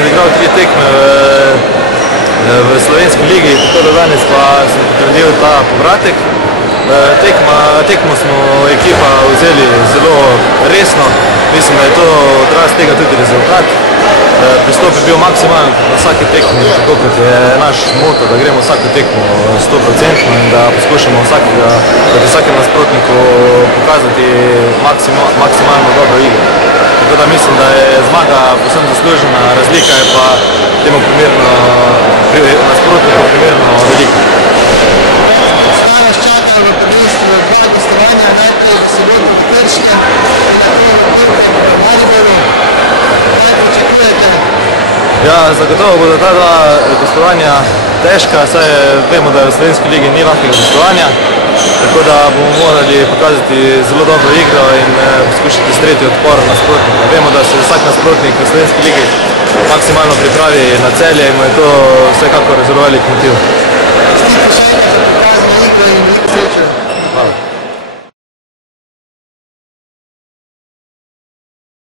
odigral 3 tekme v slovenski ligi, tako da danes pa sem potrdil ta povratek. Tekmo smo ekipa vzeli zelo resno, mislim, da je to odraz tega tudi rezultat. Pristop je bil maksimalen na vsaki tekmi, tako kot je naš moto, da gremo vsako tekmo 100% in da poskušamo vsakem nasprotniku pokazati maksimalno dobro igro. Tako da mislim, da je zmaga povsem zaslužena, razlika je pa temu nasprotniku primerno velika. Ja, zagotovo bodo ta dva gostovanja težka, saj vemo, da v slovenski ligi ni lahkega gostovanja, tako da bomo morali pokazati zelo dobro igro in poskušati streti odpor nasprotnika. Vemo, da se vsak nasprotnik v slovenski ligi maksimalno pripravi na Celje in mu je to vsekakor zelo velik motiv.